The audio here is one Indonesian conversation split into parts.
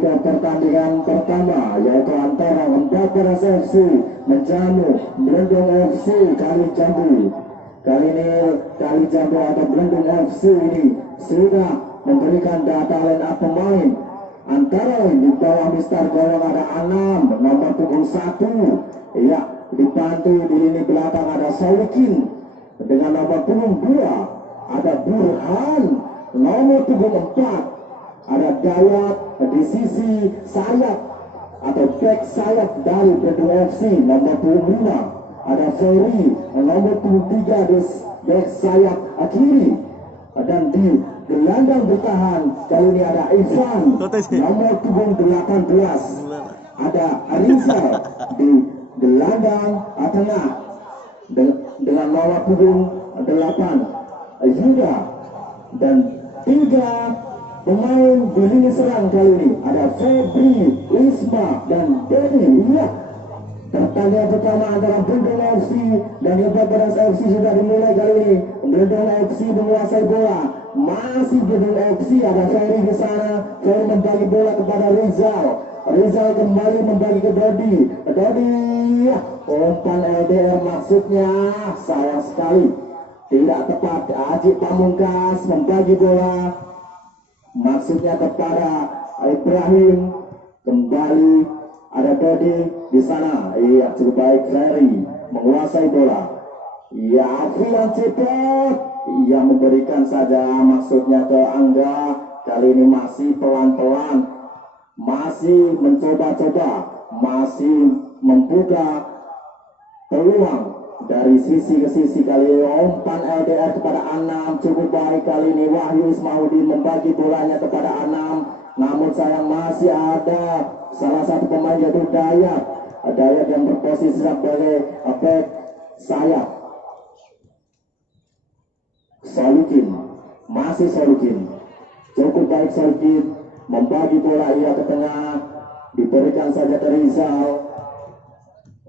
ke pertandingan pertama, yaitu antara Empat FC menjamu Belendung FC Kali Jambu. Kali ini Kali Jambu atau Belendung FC ini sudah memberikan data line up pemain. Antara lain di bawah Mister Gawang ada Anam, nomor punggung 1. Iya, dibantu di lini belakang ada Solikin. Dengan nomor punggung 2 ada Burhan, nomor punggung 4 ada Dayat. Di sisi sayap atau back sayap dari Belendung FC nomor punggung 5 ada Ferry, nomor punggung 3 di back sayap kiri. Dan di gelandang bertahan kali ini ada Ivan, nomor punggung 18 ada Rizal. Di gelandang tengah dengan nomor punggung 8 Yuda. Dan 3 pemain di lini serang kali ini ada Febri, Isma, dan Denny. Iya, pertandingan pertama antara Belendung FC dan Empat FC sudah dimulai kali ini. Belendung FC menguasai bola. Masih Belendung FC, ada Ferry di sana. Ferry membagi bola kepada Rizal. Rizal kembali membagi ke Dodi. Dodi, umpan LDR maksudnya, sayang sekali tidak tepat. Aji Pamungkas membagi bola, maksudnya kepada Ibrahim. Kembali ada Dodi di sana. Iya, cukup baik. Ferry menguasai bola. Ya, Afrian cepat. Ia memberikan saja, maksudnya ke Angga. Kali ini masih pelan-pelan, masih mencoba-coba, masih membuka peluang dari sisi ke sisi. Kali ini umpan LDR kepada Anam, cukup baik. Kali ini Wahyu Ismaudin membagi bolanya kepada Anam, namun sayang masih ada salah satu pemain yaitu Dayat. Dayat yang berposisi sebagai back sayap. Solikin, masih Solikin, cukup baik. Solikin membagi bola, ia ke tengah, diberikan saja ke Rizal.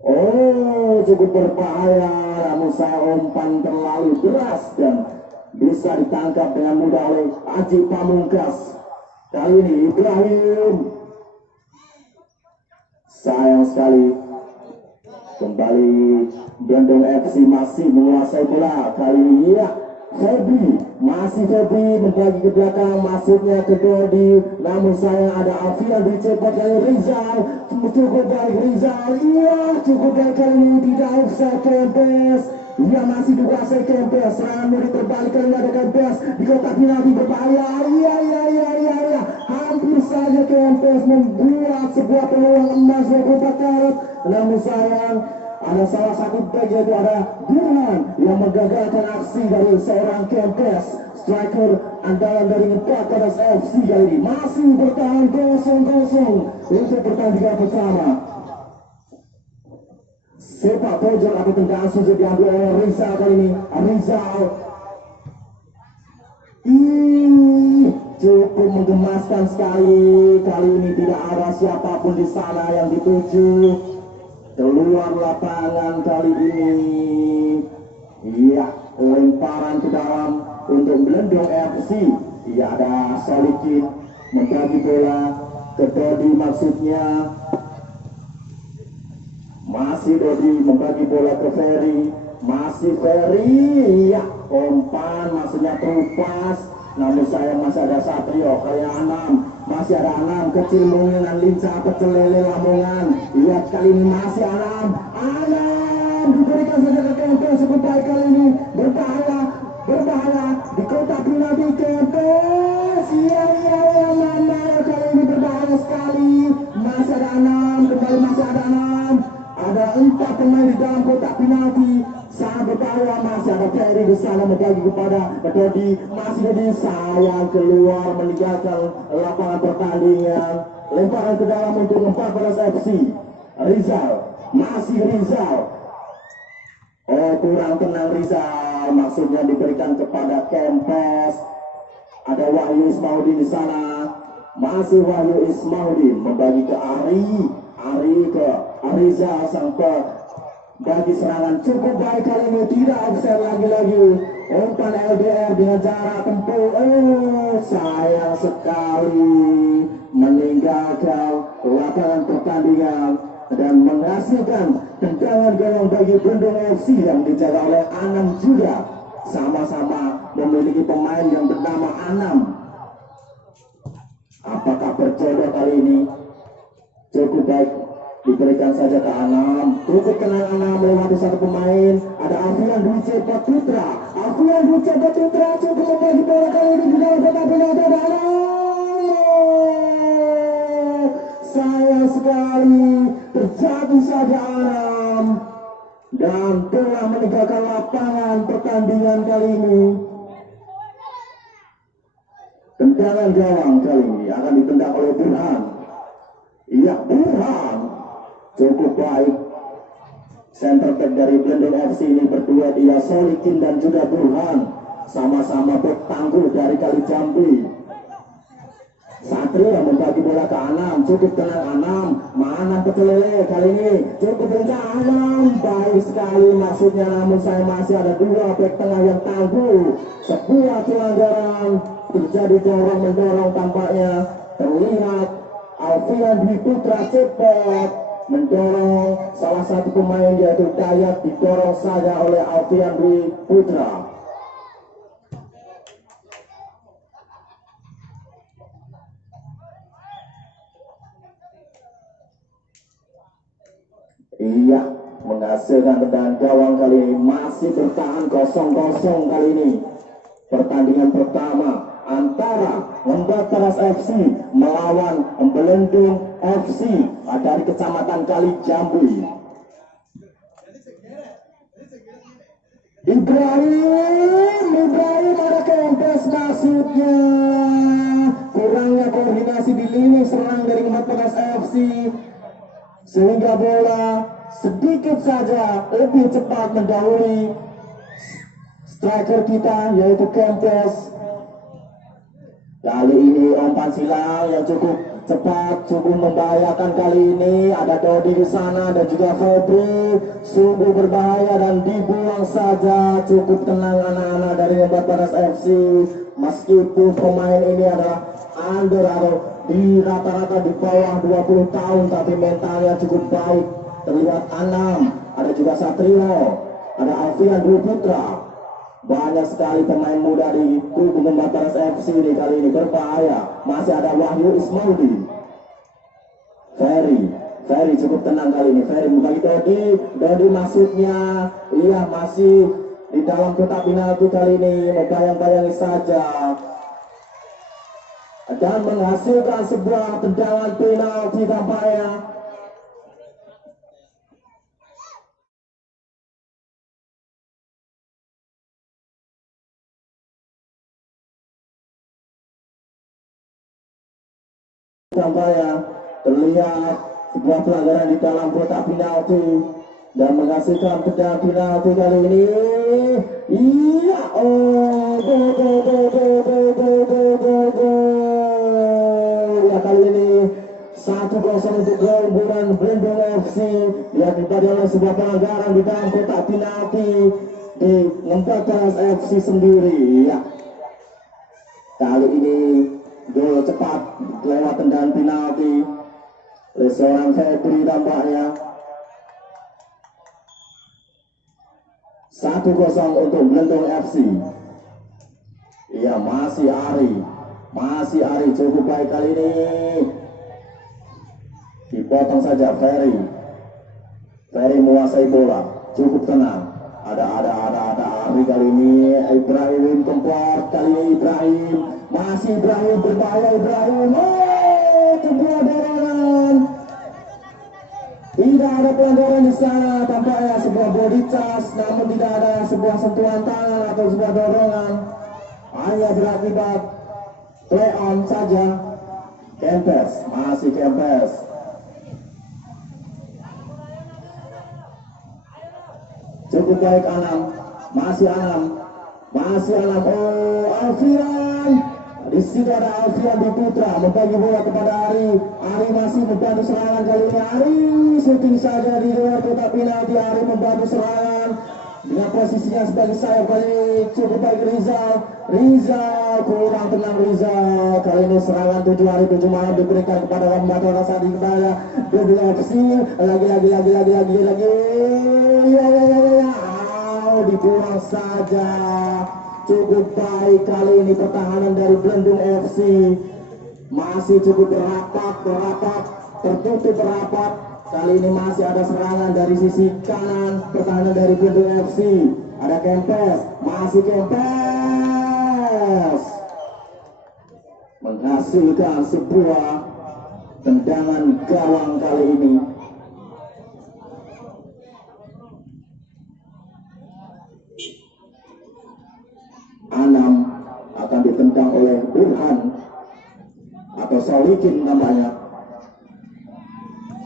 Oh, cukup berbahaya, namun saya umpan terlalu deras dan bisa ditangkap dengan mudah oleh Aji Pamungkas. Kali ini Ibrahim, sayang sekali. Kembali Belendung FC masih menguasai bola. Kali ini ya Febri, masih Febri membagi ke belakang, masuknya ke Dodi, namun sayang ada Alfian dicepat dari Rizal. Cukup baik Rizal, iya cukup baik. Kali ini tidak usah Kempes. Ia masih dikuasai Kempes. Serangan murid terbalik kali ini ada Kempes di kotak penalti berbahaya. Iya. Hampir saja Kempes membuat sebuah peluang emas 24 karat, namun sayang ada salah satu back yaitu ada Burhan yang menggagalkan aksi dari seorang Kempes. Striker andalan dari Empat FC kali ini masih bertahan 0-0 untuk pertandingan pertama. Sepak pojok atau tendangan sudah diambil oleh Rizal kali ini. Rizal cukup menggemaskan sekali. Kali ini tidak ada siapapun di sana yang dituju. Keluar lapangan kali ini. Iya, lemparan ke dalam untuk Belendung FC. Iya, ada Solikin membagi bola ke Dodi, maksudnya masih Dodi membagi bola ke Ferry. Masih Ferry. Iya, umpan maksudnya terupas, namun saya masih ada Satrio. Kali Anam, masih ada Anam kecil dengan lincah pecel lele Lamongan. Lihat kali ini masih Anam diberikan saja ke Kempes. Cukup baik kali ini, berbahaya di kotak penalti Kempes. Iya, mana kali ini berbahaya sekali. Masih ada Anam, kembali masih ada Anam. Ada 4 pemain di dalam kotak penalti, sangat berbahaya. Masih ada Ferry di sana membagi kepada Dodi, masih Dodi, sayang keluar meninggalkan lapangan pertandingan. Lemparan ke dalam untuk 14 FC. Rizal, masih Rizal. Oh, kurang tenang Rizal, maksudnya diberikan kepada Kempes. Ada Wahyu Ismaudin di sana, masih Wahyu Ismaudin membagi ke Ari ke Rizal sampai bagi serangan cukup baik kali ini, tidak offset lagi-lagi. Umpan LDR dengan jarak tempuh, sayang sekali meninggalkan lapangan pertandingan dan menghasilkan tendangan gawang bagi Bandung FC yang dijaga oleh Anam juga. Sama-sama memiliki pemain yang bernama Anam. Apakah berjodoh kali ini? Cukup baik, diberikan saja ke Anam. Cukup tenang Anam melewati satu pemain. Ada Alfian Dwi Cepat Putra. Alfian Dwi Cepat Putra cukup membagi bola kali ini di dalam kotak penalti. Ada Anam. Sayang sekali terjatuh saja Anam dan telah meninggalkan lapangan pertandingan kali ini. Tendangan gawang kali ini akan ditendang oleh Burhan. Iya, Burhan cukup baik. Center back dari Bandung FC ini berdua, dia Solikin dan juga Burhan, sama-sama bertangguh dari Kali Jambi. Satria membagi bola ke Anam, cukup tenang Anam, mana Pecelele kali ini, cukup kencang Anam, baik sekali maksudnya, namun saya masih ada dua back tengah yang tangguh. Sebuah pelanggaran terjadi, dorong mendorong tampaknya terlihat Alfian Dwi Putra cepat mendorong salah satu pemain yaitu Dayat, didorong saja oleh Alfian Dwi Putra. Iya, menghasilkan tendangan gawang kali ini, masih bertahan 0-0 kali ini. Pertandingan pertama antara Membataras FC melawan Belendung FC dari Kecamatan Kali Jambi. Ibrahim ada kempes masuknya. Kurangnya koordinasi di lini serang dari Membataras FC, sehingga bola sedikit saja lebih cepat mendahului striker kita yaitu Kempes. Kali ini umpan silang yang cukup cepat, cukup membahayakan kali ini. Ada Dodi di sana dan juga Febri, sungguh berbahaya dan dibuang saja. Cukup tenang anak-anak dari Membataras FC. Meskipun pemain ini adalah under atau di rata-rata di bawah 20 tahun, tapi mentalnya cukup baik. Terlihat Anam, ada juga Satrio, ada Alfian Dwi Putra. Banyak sekali pemain muda di kubu Membataras FC ini kali ini berbahaya. Masih ada Wahyu Ismaudi. Ferry cukup tenang kali ini. Ferry membagi Dodi masuknya. Iya, masih di dalam kotak penalti kali ini, membayang-bayangi saja dan menghasilkan sebuah tendangan penalti tampaknya. Tampaknya terlihat sebuah pelanggaran di dalam kotak penalti dan menghasilkan tendangan penalti kali ini. Iya, ya kali ini 1-0 untuk gabungan Bandung FC. Dia terjadi oleh sebuah pelanggaran di dalam kotak penalti di Membataras FC sendiri. Ya, kali ini gol cepat lewat tendangan penalti oleh seorang Febri tampaknya. 1-0 untuk Belendung FC. Iya, masih Ari cukup baik kali ini. Dipotong saja Ferry menguasai bola, cukup tenang. Ada Ari kali ini. Ibrahim Kempot kali ini. Ibrahim berbahaya. Sebuah dorongan. Tidak ada pelanggaran di sana, tampaknya sebuah body charge, namun tidak ada sebuah sentuhan tangan atau sebuah dorongan. Hanya berakibat play on saja. Masih Kempes. Cukup baik Anam. Oh, Alfian. Di situ ada Alfian Dwi Putra membagi bola kepada Ari. Ari masih membantu serangan kali ini. Ari syuting saja di luar kotak penalti. Ari membantu serangan dengan posisinya sebagai sayap. Kali ini cukup baik Rizal kurang tenang Rizal. Kali ini serangan 7 hari 7 malam diberikan kepada Rambat Rasadi kepada Double FC. Lagi ya. Dikurang saja. Cukup baik kali ini pertahanan dari Belendung FC. Masih cukup rapat, tertutup rapat. Kali ini masih ada serangan dari sisi kanan pertahanan dari Belendung FC. Ada Kempes, masih Kempes menghasilkan sebuah tendangan gawang kali ini. Anam akan ditendang oleh Burhan atau Solikin namanya.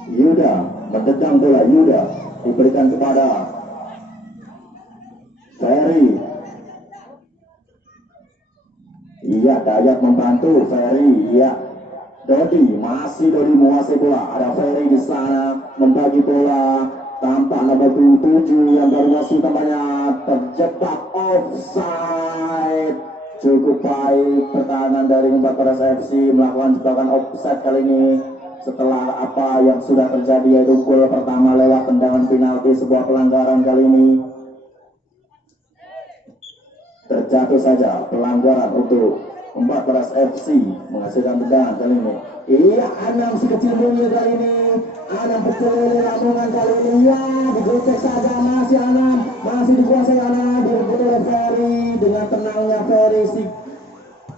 Yuda mendendang bola. Yuda diberikan kepada Ferry. Iya, Dayat membantu Ferry. Iya, Dodi menguasai bola. Ada Ferry di sana membagi bola. Tampak nomor 7 yang baru masuk tampaknya terjebak offside. Cukup baik pertahanan dari Empat Peras FC melakukan jebakan offside kali ini setelah apa yang sudah terjadi, yaitu gol pertama lewat tendangan penalti. Sebuah pelanggaran kali ini terjatuh saja pelanggaran untuk Empat Peras FC menghasilkan tendangan kali ini. Iya, Anam si kecil mungil kali ini. Anam berkelele lamongan kali ini. Ya, digocek saja masih Anam, masih dikuasai Anam, direbut oleh Ferry. Dengan tenangnya Ferry si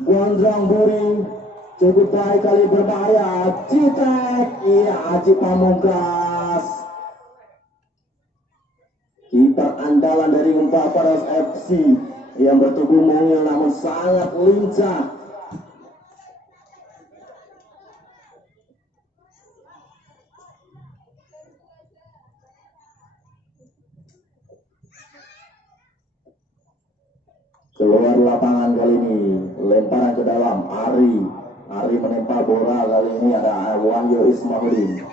Gondrong Buri. Cukup baik kali berbahaya. Citek, iya Aji Pamungkas. Kiper andalan dari Empat Peras FC yang bertubuh mungil namun sangat lincah. Keluar lapangan kali ini, lemparan ke dalam. Ari menempel bola kali ini. Ada Wahyu Ismaudin.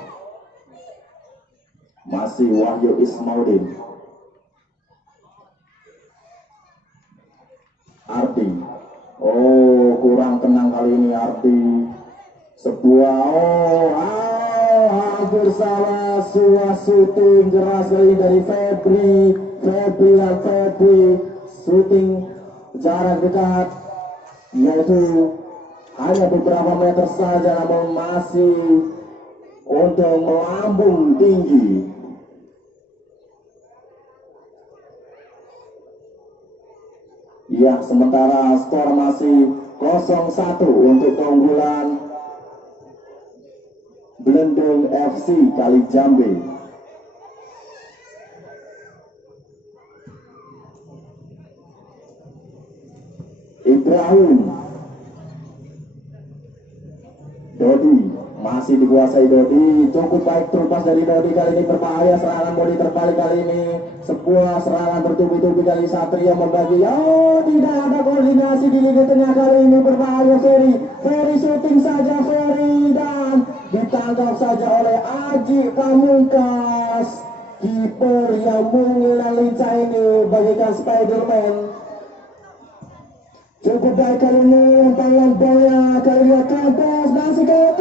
Masih Wahyu Ismaudin. Ardi. Oh, kurang tenang kali ini Ardi. Hampir salah. Sebuah syuting keras kali dari Febri. Syuting jarak dekat, yaitu hanya beberapa meter saja, namun masih untuk melambung tinggi. Ya, sementara skor masih 0-1 untuk keunggulan Belendung FC Kali Jambe. Ibrahim Dodi masih dikuasai Dodi. Cukup baik terupas dari Dodi kali ini, berbahaya. Serangan bodi terbalik kali ini. Sebuah serangan bertubi-tubi dari Satria membagi. Oh, tidak ada koordinasi di lini tengah kali ini. Berbahaya Ferry syuting saja Ferry dan ditangkap saja oleh Aji Pamungkas. Kiper yang mungil dan lincah ini bagikan Spiderman. Cukup baik kali ini lemparan bola kali ini Kempes masih ke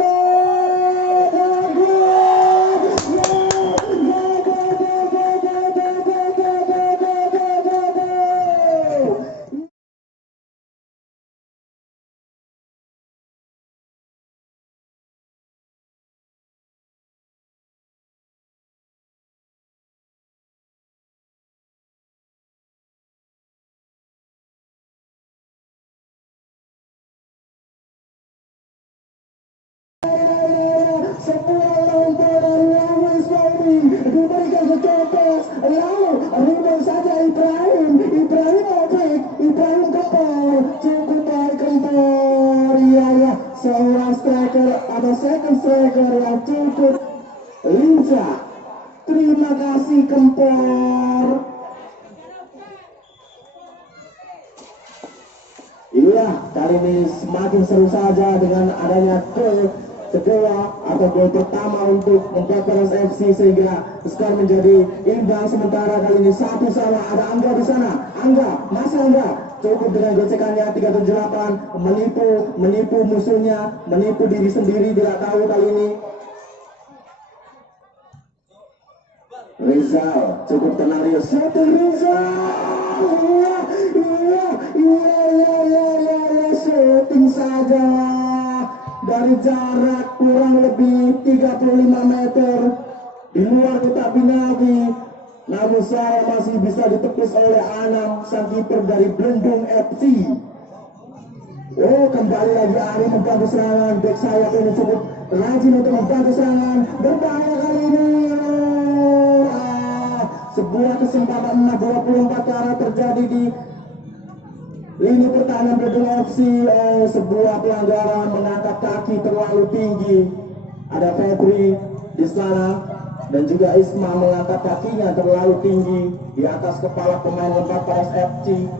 diberikan ke Kempes, lalu rebound saja Ibrahim Kempor. Cukup baik Kempor. Iya, seorang striker atau second striker yang cukup lincah. Terima kasih Kempor. Iya, kali ini semakin seru saja dengan adanya gol kedua atau gol pertama untuk Membaperas FC sehingga skor menjadi imbang sementara kali ini 1-1. Ada Angga di sana. Angga, masih Angga. Cukup dengan gocekannya 378 menipu musuhnya, menipu diri sendiri, tidak tahu kali ini. Rizal cukup tenang, Rio shooting Rizal, iya, shooting saja dari jarak kurang lebih 35 meter di luar kotak penalti, namun saya masih bisa ditepis oleh Anam, sang kiper dari Blendung FC. Oh, kembali lagi Ari membantu serangan, back sayap ini cukup rajin untuk membantu serangan, berbahaya kali ini. Sebuah kesempatan 24 ke arah terjadi di lini pertahanan Blendung FC. Sebuah pelanggaran, mengangkat kaki terlalu tinggi. Ada Febri di sana dan juga Isma mengangkat kakinya terlalu tinggi di atas kepala pemain Membaperas FC.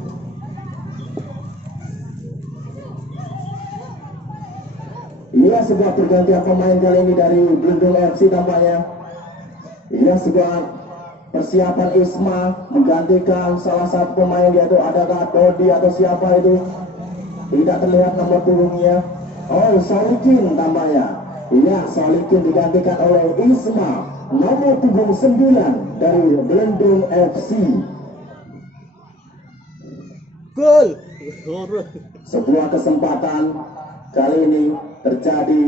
Iya, sebuah pergantian pemain kali ini dari Blendung FC tampaknya. Iya, sebuah persiapan Isma menggantikan salah satu pemain, yaitu adakah Dodi atau siapa itu, tidak terlihat nomor punggungnya. Oh, Solikin tampaknya. Iya, Solikin digantikan oleh Isma, nomor punggung 9 dari Blendung FC. Gol. Sebuah kesempatan kali ini terjadi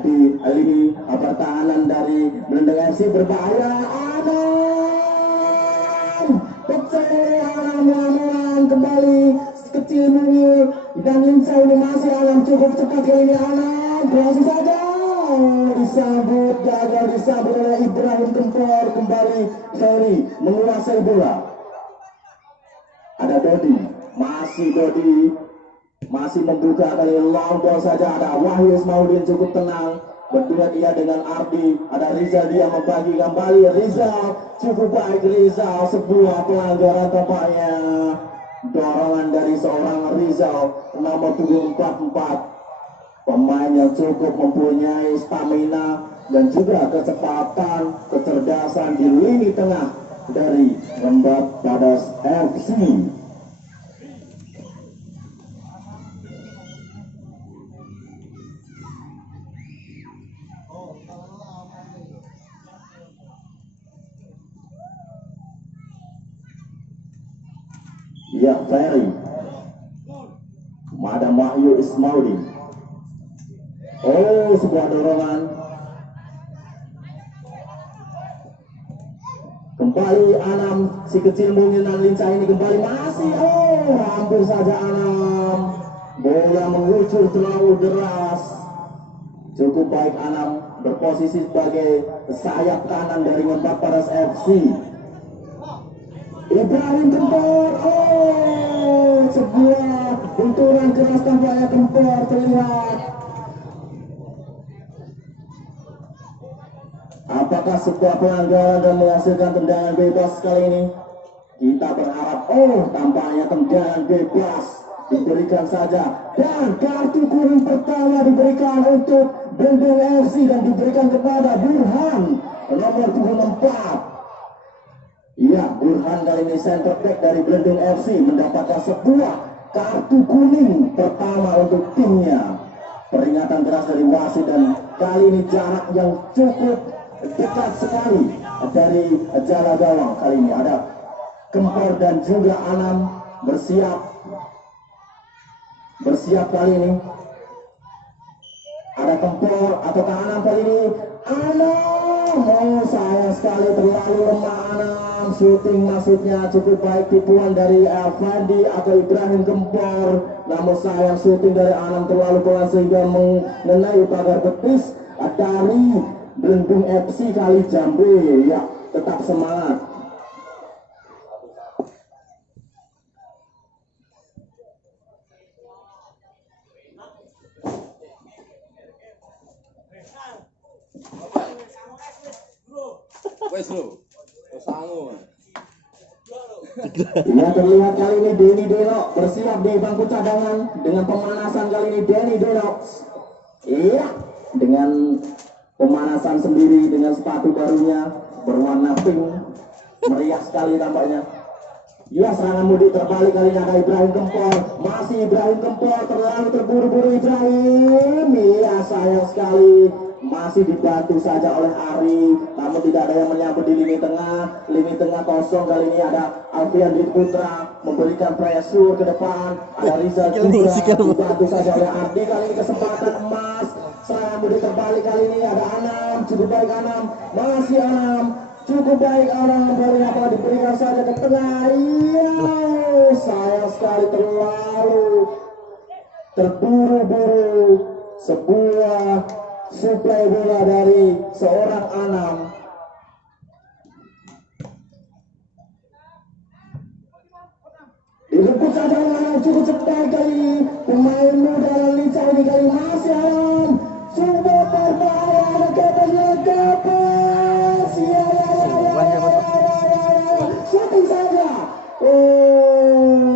di lini pertahanan dari Blendung FC, berbahaya. Anam kembali kecil mungil dan lincah ini masih Anam, cukup cepat kali ini Anam, langsung saja disambut, gagal disambut oleh Ibrahim Kempor. Kembali Ferry menguasai bola. Ada Dodi, masih membuka kali long ball saja. Ada Wahyu Ismaudin cukup tenang berdua dia dengan Ardi. Ada Rizal, dia membagi kembali. Rizal cukup baik. Rizal, sebuah pelanggaran tampaknya, dorongan dari seorang Rizal nomor 44, pemain yang cukup mempunyai stamina dan juga kecepatan, kecerdasan di lini tengah dari Membaperas FC. Ya, Ferry, Madam Wahyu Ismaudi. Oh, sebuah dorongan. Kembali Anam, si kecil mungil dan lincah ini kembali masih. Oh, hampir saja Anam. Bola mengucur terlalu deras. Cukup baik Anam berposisi sebagai sayap kanan dari Membaperas FC. Ibrahim Kempor, oh, sebuah benturan keras tampaknya Kempor terlihat. Apakah sebuah pelanggaran dan menghasilkan tendangan bebas kali ini? Kita berharap, oh, tampaknya tendangan bebas diberikan saja. Dan kartu kuning pertama diberikan untuk Blendung FC dan diberikan kepada Burhan, nomor 24. Iya, Burhan kali ini center back dari Blendung FC mendapatkan sebuah kartu kuning pertama untuk timnya. Peringatan keras dari wasit dan kali ini jarak yang cukup dekat sekali dari jarak gawang. Kali ini ada Kempor dan juga Anam bersiap kali ini. Ada Kempor atau Anam kali ini. Anam, oh sayang sekali terlalu lemah Anam. Shooting maksudnya cukup baik, tipuan dari Fandi atau Ibrahim Kempor, namun sayang shooting dari Anam terlalu pelan sehingga mengenai pagar betis dari Blendung FC Kali Jambe. Ya, tetap semangat. Wes lo. Sangu. Ya, terlihat kali ini Denny Denok bersiap di bangku cadangan dengan pemanasan kali ini Denny Denok. Iya, dengan pemanasan sendiri dengan sepatu barunya berwarna pink, meriah sekali tampaknya. Ya, serangan mudik terbalik kali ini ada Ibrahim Kempor. Masih Ibrahim Kempor, terlalu terburu-buru Ibrahim. Iya, sayang sekali. Masih dibantu saja oleh Ari, namun tidak ada yang menyambut di lini tengah. Lini tengah kosong kali ini ada Alfian Dwi Putra memberikan pressure ke depan. Ada Rizal juga dibantu saja oleh Ardi. Kali ini kesempatan emas. Serangan mudik terbalik kali ini ada Anam, cukup baik Anam. Masih Anam. Cukup baik orang boleh apa diberikan saja ke tengah. Iya, sayang sekali terlalu terburu-buru sebuah suplai bola dari seorang Anam. Direbut saja Anam, cukup cepat kali pemain muda dan lincah ini kali masih Anam. Sudah berbahaya ada kepes. Iya. Shooting saja.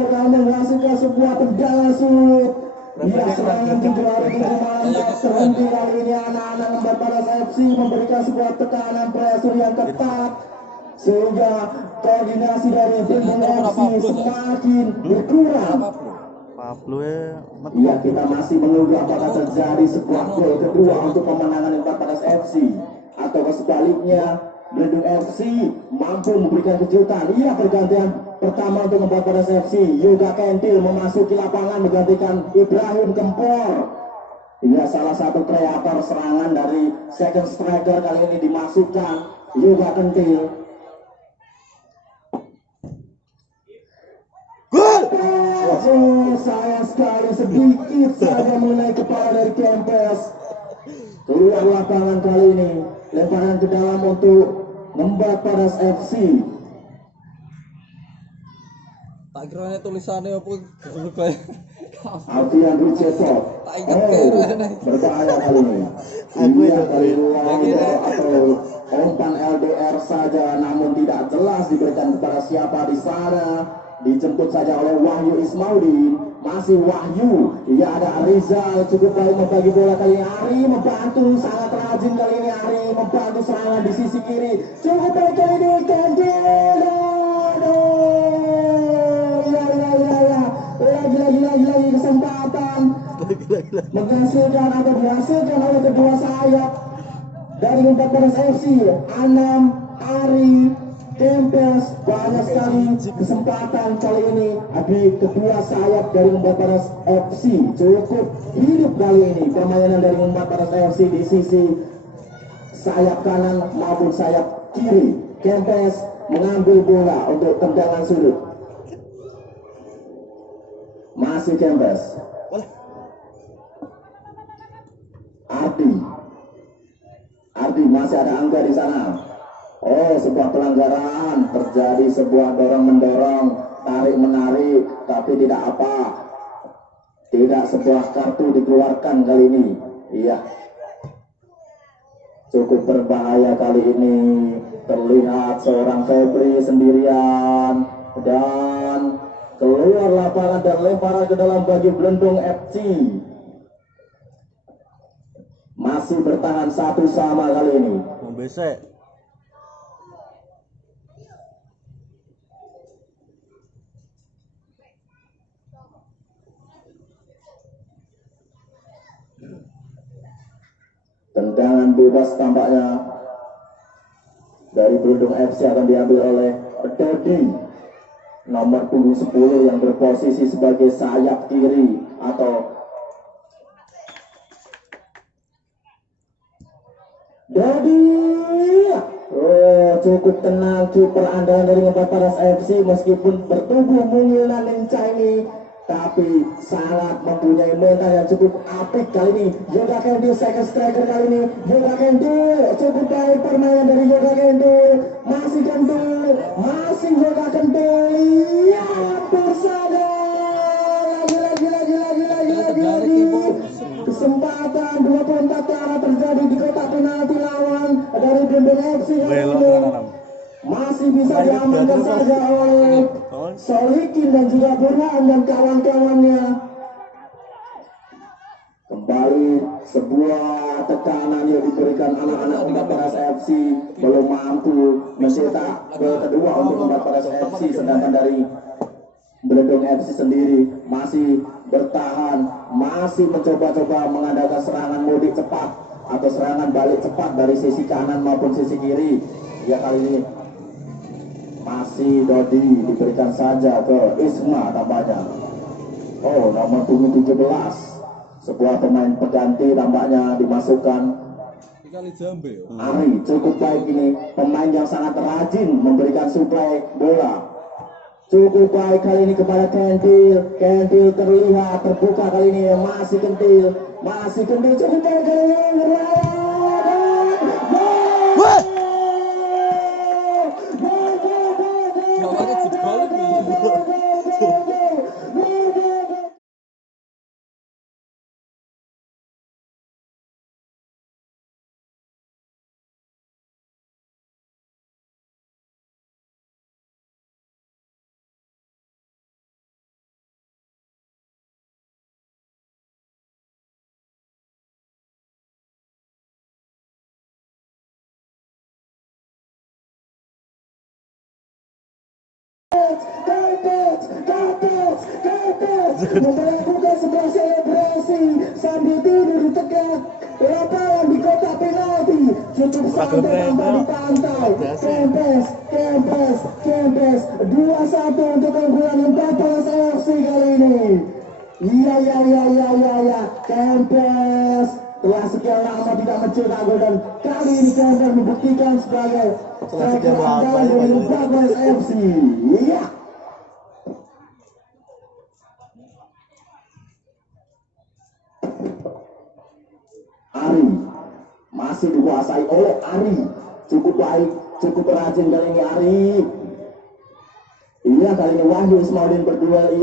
Namun menghasilkan sebuah tendangan sudut. Ia serangan kedua dari Malang terhenti kali ini. Anak-anak Membatas FC memberikan sebuah tekanan pressure yang ketat sehingga koordinasi dari Bendung FC semakin berkurang. Ya, kita masih menunggu apakah terjadi sebuah gol kedua untuk kemenangan Membatas FC atau sebaliknya Bendung FC mampu memberikan kejutan. Iya, pergantian pertama untuk Membatas FC, Yoga Kentil memasuki lapangan menggantikan Ibrahim Kempor. Iya, salah satu kreator serangan dari second striker kali ini dimasukkan Yoga Kentil. Gol! Oh, sayang sekali sedikit saja mengenai kepala dari Kempes. Keluar lapangan kali ini, lemparan ke dalam untuk Membatas FC. Tak kira tulisannya apa? Alfian Ruceto. Berbahaya kali ini. Iya, kali Luando atau umpan LDR saja, namun tidak jelas diberikan kepada siapa di sana. Dijemput saja oleh Wahyu Ismaudi. Masih Wahyu. Iya, ada Rizal, cukup baik membagi bola kali ini. Ari membantu, sangat rajin kali ini. Ari membantu serangan di sisi kiri. Cukup baik kali ini. Kendil. Lagi kesempatan menghasilkan atau dihasilkan oleh kedua sayap dari Membatas FC. Anam, Ari, Kempes, banyak sekali kesempatan kali ini di kedua sayap dari Membatas FC. Cukup hidup kali ini permainan dari Membatas FC di sisi sayap kanan maupun sayap kiri. Kempes mengambil bola untuk tendangan sudut. Masih Kempes. Ardi masih ada Angga di sana. Oh, sebuah pelanggaran terjadi, sebuah dorong-mendorong, tarik-menarik, tapi tidak apa. Tidak sebuah kartu dikeluarkan kali ini. Iya. Cukup berbahaya kali ini. Terlihat seorang Febri sendirian dan keluar lapangan dan lemparan ke dalam bagi Blendung FC. Masih bertahan 1-1 kali ini. Besek. Tendangan bebas tampaknya dari Blendung FC akan diambil oleh Dodi, nomor punggung 10 yang berposisi sebagai sayap kiri atau Dodi. Oh, cukup tenang kiper andalan dari Membatas FC meskipun bertubuh mungil dan lincah ini, tapi sangat mempunyai mental yang cukup apik kali ini. Yoga Kendil second striker kali ini. Yoga Kendil, cukup baik permainan dari Yoga Kendil. Masih Kendil, masih Yoga Kendil. Ya, hampir saja. Lagi. Kesempatan 24 arah terjadi di kotak penalti lawan dari Blendung FC. Masih bisa diamankan saja oleh Solikin dan juga Burhan dan kawan-kawannya. Kembali sebuah tekanan yang diberikan anak-anak Empat Paras FC belum mampu mencetak gol kedua untuk Empat Paras FC, sedangkan dari Belendung FC sendiri masih bertahan, masih mencoba-coba mengadakan serangan mudik cepat atau serangan balik cepat dari sisi kanan maupun sisi kiri. Ya, kali ini masih Dodi diberikan saja ke Isma tampaknya. Oh, nomor punggung 17, sebuah pemain pengganti tampaknya dimasukkan. Kali Jambe. Ari cukup baik ini, pemain yang sangat rajin memberikan suplai bola. Cukup baik kali ini kepada Kentil. Kentil terlihat terbuka kali ini, masih Kentil, cukup baik kali ini. Wah! Namanya jebol nih. Melakukan sebuah selebrasi sambil tidur di tegak lapangan di kotak penalti. Cukup santai tanpa dipantau. Kempes 2-1 untuk keunggulan Empat Paras FC kali ini. Iya. Kempes telah sekian lama tidak mencetak gol dan kali ini Kempes membuktikan sebagai striker andalan dari Empat Paras FC. Iya. Ari masih dikuasai oleh Ari, cukup baik, cukup rajin kali ini Ari. Iya, kali ini Wahyu Ismaudin berduel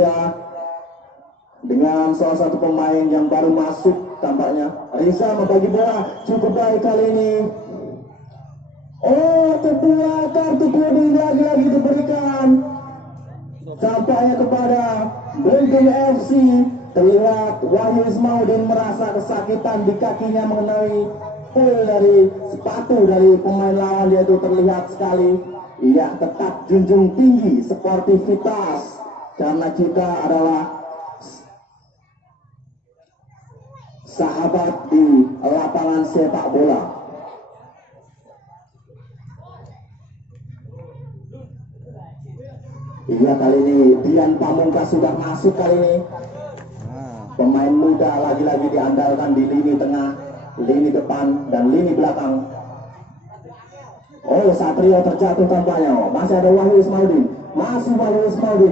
dengan salah satu pemain yang baru masuk tampaknya. Risa membagi bola, cukup baik kali ini. Oh, sebuah kartu kuning lagi-lagi diberikan tampaknya kepada Belendung FC. Terlihat Wahyu Ismaudin merasa kesakitan di kakinya mengenai pul dari sepatu dari pemain lawan, yaitu terlihat sekali. Ia tetap junjung tinggi sportivitas karena kita adalah sahabat di lapangan sepak bola. Iya, kali ini Dian Pamungkas sudah masuk kali ini. Pemain muda lagi-lagi diandalkan di lini tengah, lini depan, dan lini belakang. Oh, Satrio terjatuh tampaknya. Masih ada Wahyu Ismaudin.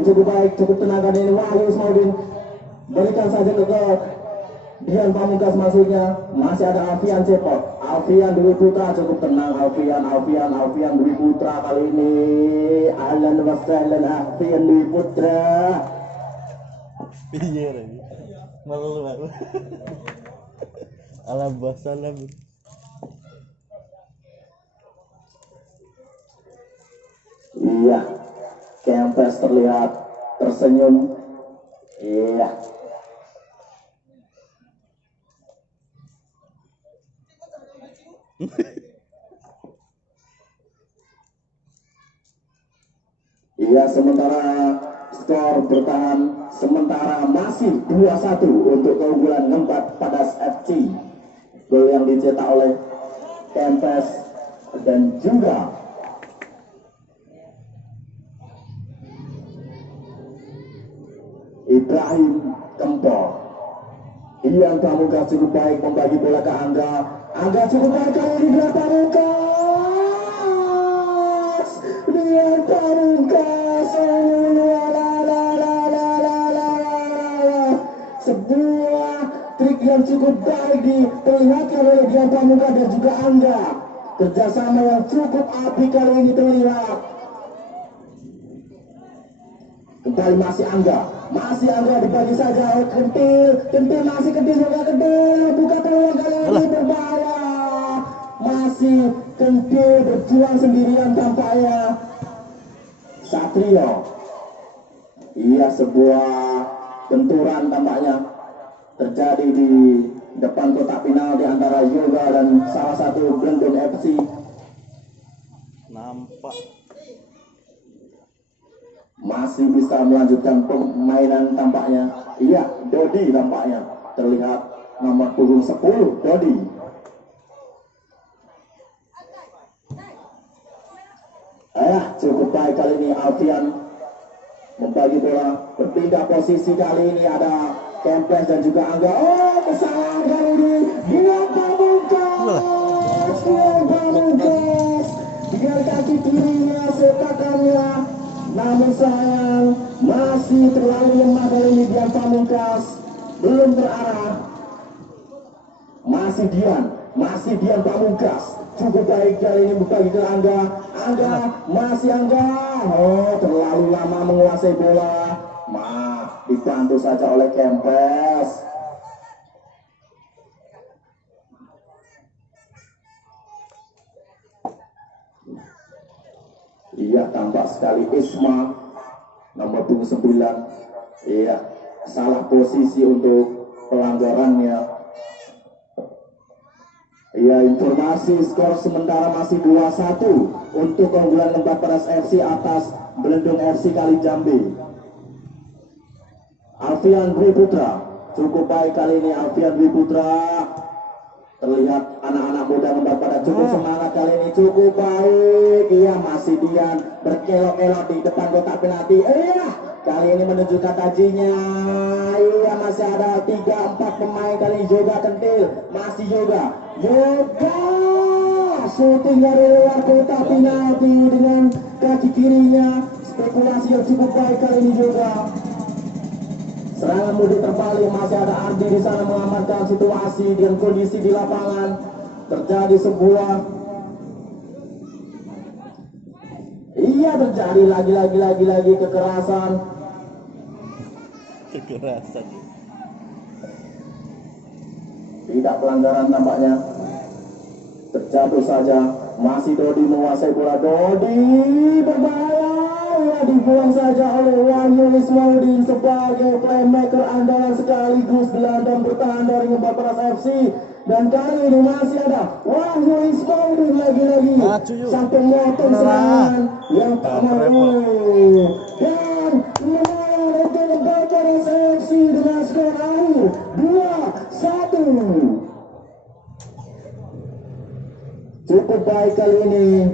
Cukup baik, cukup tenaga ini Wahyu Ismaudin. Berikan saja ke Dian Pamungkas masuknya. Masih ada Alfian Cepot, Alfian Dwi Putra, cukup tenang Alfian Dwi Putra kali ini. Ahlan wa sahlan Alfian Dwi Putra. Iya lagi. Malu. Alam basalam. Iya, Kempes terlihat tersenyum. Iya. Iya, sementara skor bertahan sementara masih 2-1 untuk keunggulan Empat Paras FC. Gol yang dicetak oleh Kempes dan juga Ibrahim Kempor. Dian Pamungkas cukup baik membagi bola ke Angga cukup baik kali ini Dian Pamungkas. Sebuah trik yang cukup baik diperlihatkan oleh Dian Pamungkas dan juga Angga. Kerjasama yang cukup apik kali ini terlihat. Kembali masih Angga dibagi saja oleh Kentil buka peluang kali ini berbahaya. Masih Kentil berjuang sendirian tampaknya. Satrio. Iya, sebuah benturan tampaknya terjadi di depan kotak penalti antara Yoga dan salah satu Blendung FC. Nampak. Masih bisa melanjutkan permainan tampaknya. Iya, Dodi tampaknya terlihat nomor punggung 10 Dodi. Cukup baik kali ini Alfian membagi bola, berpindah posisi kali ini ada Kempes dan juga Angga. Oh, kesalahan kali ini Dian Pamungkas. Dengan kaki kirinya setakannya, namun sayang masih terlalu lemah kali ini Dian Pamungkas, belum terarah. Masih Dian Pamungkas, cukup baik kali ini berbagi ke Angga. Masih Angga. Oh, terlalu lama menguasai bola. Dibantu saja oleh Kempes. Iya, tampak sekali Isma nomor 29. Iya, salah posisi untuk pelanggarannya. Ya, informasi skor sementara masih 2-1 untuk keunggulan Lembah Padas FC atas Blendung FC Kalijambe. Alfian Dwi Putra, cukup baik kali ini Alfian Dwi Putra. Terlihat anak-anak muda Lembah Padas cukup semangat kali ini, cukup baik. Iya, masih Dian berkelok-kelok di depan kotak penalti. Iya, kali ini menunjukkan tajinya. Iya, masih ada 3-4 pemain kali ini. Yoga Kentil, masih Yoga shooting dari luar kotak penalti dengan kaki kirinya. Spekulasi yang cukup baik kali ini juga. Serangan mudik terbalik, masih ada Ardi di sana mengamankan situasi dengan kondisi di lapangan. Terjadi sebuah terjadi lagi kekerasan. Tidak pelanggaran tampaknya. Terjatuh saja. Masih Dodi menguasai bola. Dodi berbahaya. Dibuang saja oleh Wahyu Ismaudin sebagai playmaker andalan sekaligus gelandang bertahan dari Lembah Padas FC. Dan kali ini masih ada Wahyu Ismaudin lagi-lagi sang pemotong serangan yang tak mampu. Dan lumayan untuk Lembah Padas FC dengan skor akhir 2-1. Cukup baik kali ini